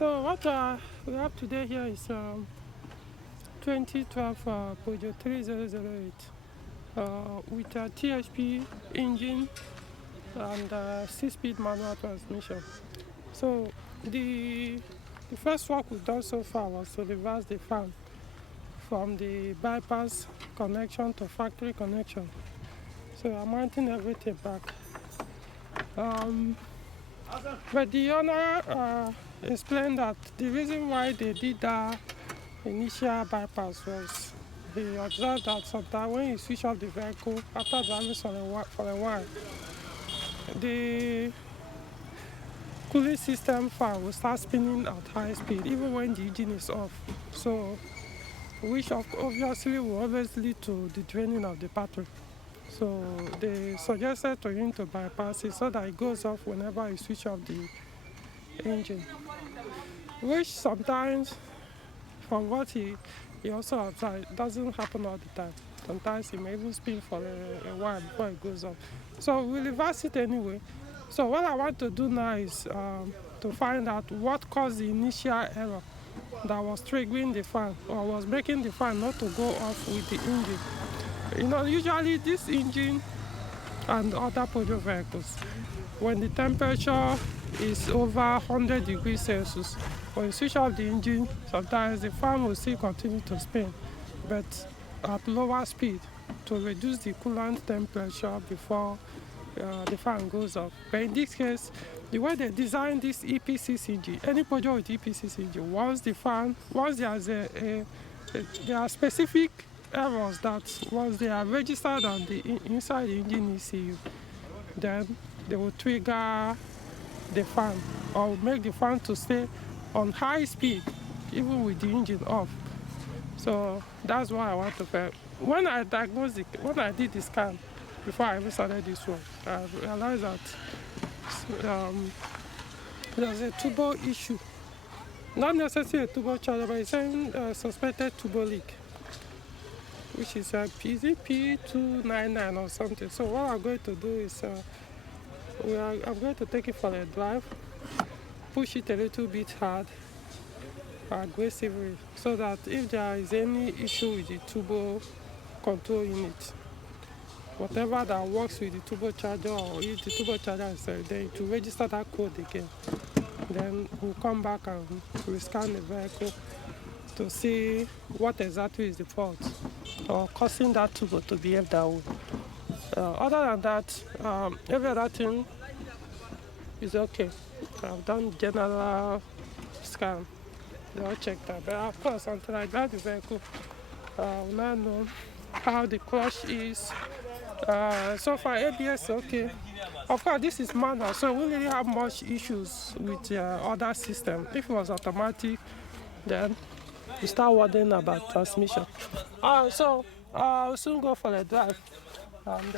So what we have today here is 2012 Peugeot 3008 with a THP engine and 6-speed manual transmission. So the first work we've done so far was to reverse the fan from the bypass connection to factory connection. So I'm mounting everything back. But the owner explained that the reason why they did that initial bypass was he observed that sometimes when you switch off the vehicle after driving for a while, the cooling system fan will start spinning at high speed even when the engine is off. So, which obviously will always lead to the draining of the battery. So they suggested to him to bypass it so that it goes off whenever you switch off the engine, which sometimes, from what he also observed, doesn't happen all the time. Sometimes it may even spin for a while before it goes off. So we'll reverse it anyway. So what I want to do now is to find out what caused the initial error that was triggering the fan or was making the fan not to go off with the engine. You know, usually this engine and other Peugeot vehicles, when the temperature is over 100 degrees Celsius, when you switch off the engine, sometimes the fan will still continue to spin, but at lower speed to reduce the coolant temperature before the fan goes off. But in this case, the way they designed this EPCCG, any Peugeot with EPCCG, once there's there are specific errors that once they are registered on the inside the engine ECU, then they will trigger the fan or make the fan to stay on high speed even with the engine off. So that's why I want to fail. When I did the scan before I even started this one, I realized that there's a turbo issue. Not necessarily a turbo charger, but it's saying suspected turbo leak, which is a P2279 or something. So what I'm going to do is I'm going to take it for a drive, push it a little bit hard, aggressively, so that if there is any issue with the turbo control unit, whatever that works with the turbo charger, or if the turbo charger is then to register that code again. Then we'll come back and rescan the vehicle to see what exactly is the fault or causing that turbo to behave that way. Other than that, every other thing is okay. I've done general scan, they all checked out. But of course, until I drive the vehicle, I will not know how the clutch is. So far, ABS is okay. Of course, this is manual, so we really have much issues with other system. If it was automatic, then we start worrying about transmission. So I'll soon go for a drive, and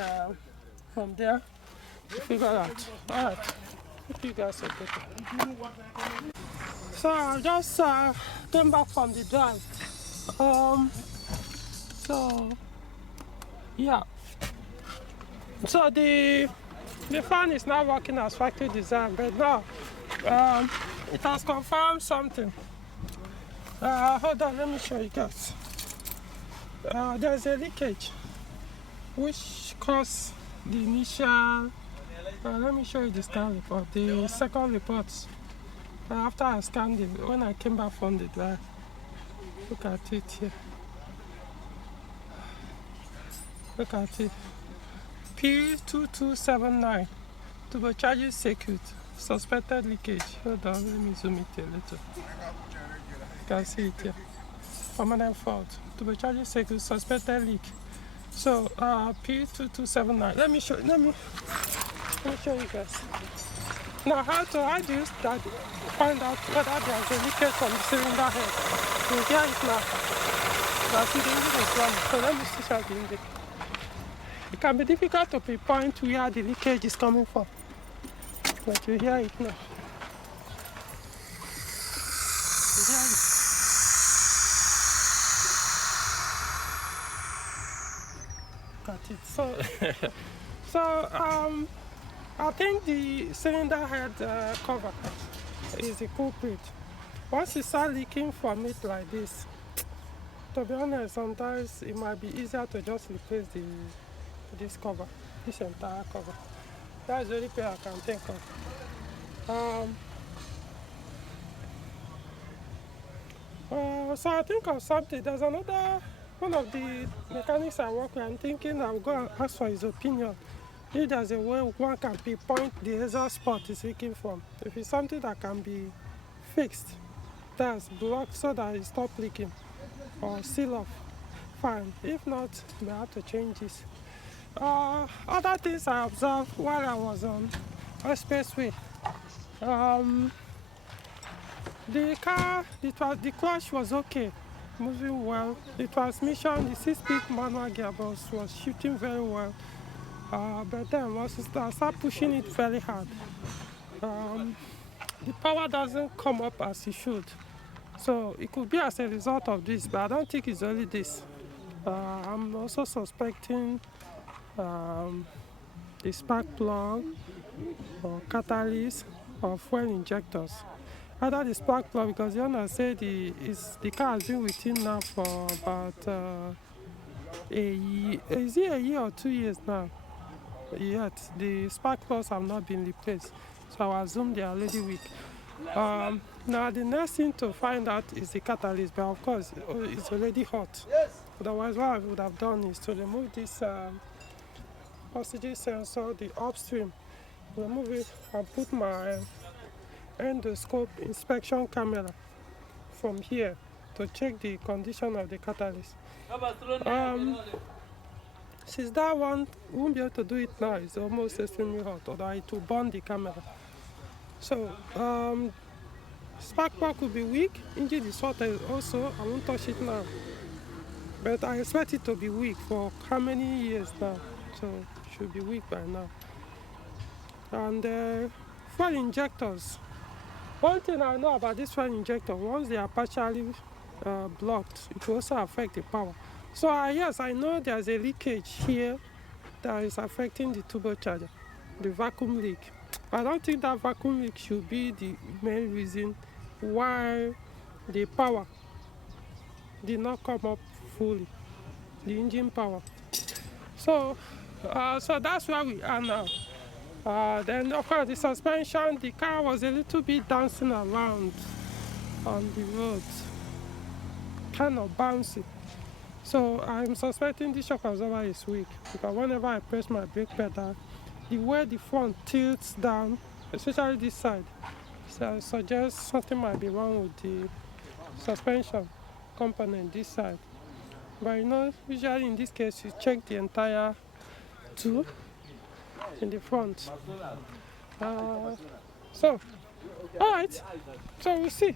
from there, we figure out. All right, hope you guys are good. So I just came back from the drive. So yeah. So the fan is not working as factory designed, but now it has confirmed something. Hold on, let me show you guys. There's a leakage which caused the initial. Let me show you the scan report, the second report. After I scanned it, when I came back from the drive, look at it here. Look at it. P2279, turbocharging circuit, suspected leakage. Hold on, let me zoom it a little. You can see it here. Permanent fault, turbocharging circuit, suspected leak. So P2279. Let me show you guys. Now how do you start find out whether there's a leakage from the cylinder head? You hear it now. Now see the engine is running. So let me switch out the engine. It can be difficult to pinpoint where the leakage is coming from, but you hear it now. You hear it. Got it. So, I think the cylinder head cover is the culprit. Once you start leaking from it like this, to be honest, sometimes it might be easier to just replace this cover, this entire cover. That's the only thing I can think of. So I think of something. There's another one of the mechanics I work with. I'm thinking I'll go and ask for his opinion. If there's a way one can pinpoint the exhaust spot it's leaking from. If it's something that can be fixed, that's blocked so that it stop leaking or seal off, fine. If not, we have to change this. Other things I observed while I was on expressway. The car, the clutch was okay, moving well. The transmission, the 6-speed manual gearbox was shooting very well. But then once I start pushing it very hard, the power doesn't come up as it should. So it could be as a result of this, but I don't think it's only this. I'm also suspecting the spark plug or catalyst or fuel injectors. Either the spark plug, because the owner said the car has been with him now for about a year. Is it a year or 2 years now? Yet the spark plugs have not been replaced, so I assume they are already weak. Now the next thing to find out is the catalyst, but of course it's already hot. Otherwise, what I would have done is to remove this oxygen sensor, the upstream, remove it and put my endoscope inspection camera from here to check the condition of the catalyst. Since that one won't be able to do it now, it's almost extremely hot, or it will burn the camera. So spark plug could be weak, engine is hot also. I won't touch it now, but I expect it to be weak for how many years now, so it should be weak by now. And fuel injectors. One thing I know about this fuel injector, once they are partially blocked, it will also affect the power. So yes, I know there's a leakage here that is affecting the turbocharger, the vacuum leak. I don't think that vacuum leak should be the main reason why the power did not come up fully, the engine power. So that's where we are now. Then of course the suspension, the car was a little bit dancing around on the road, kind of bouncy. So I'm suspecting the shock absorber is weak, because whenever I press my brake pedal, the way the front tilts down, especially this side, so suggests something might be wrong with the suspension component this side. But usually in this case, you check the entire tool in the front. So, alright, so we'll see.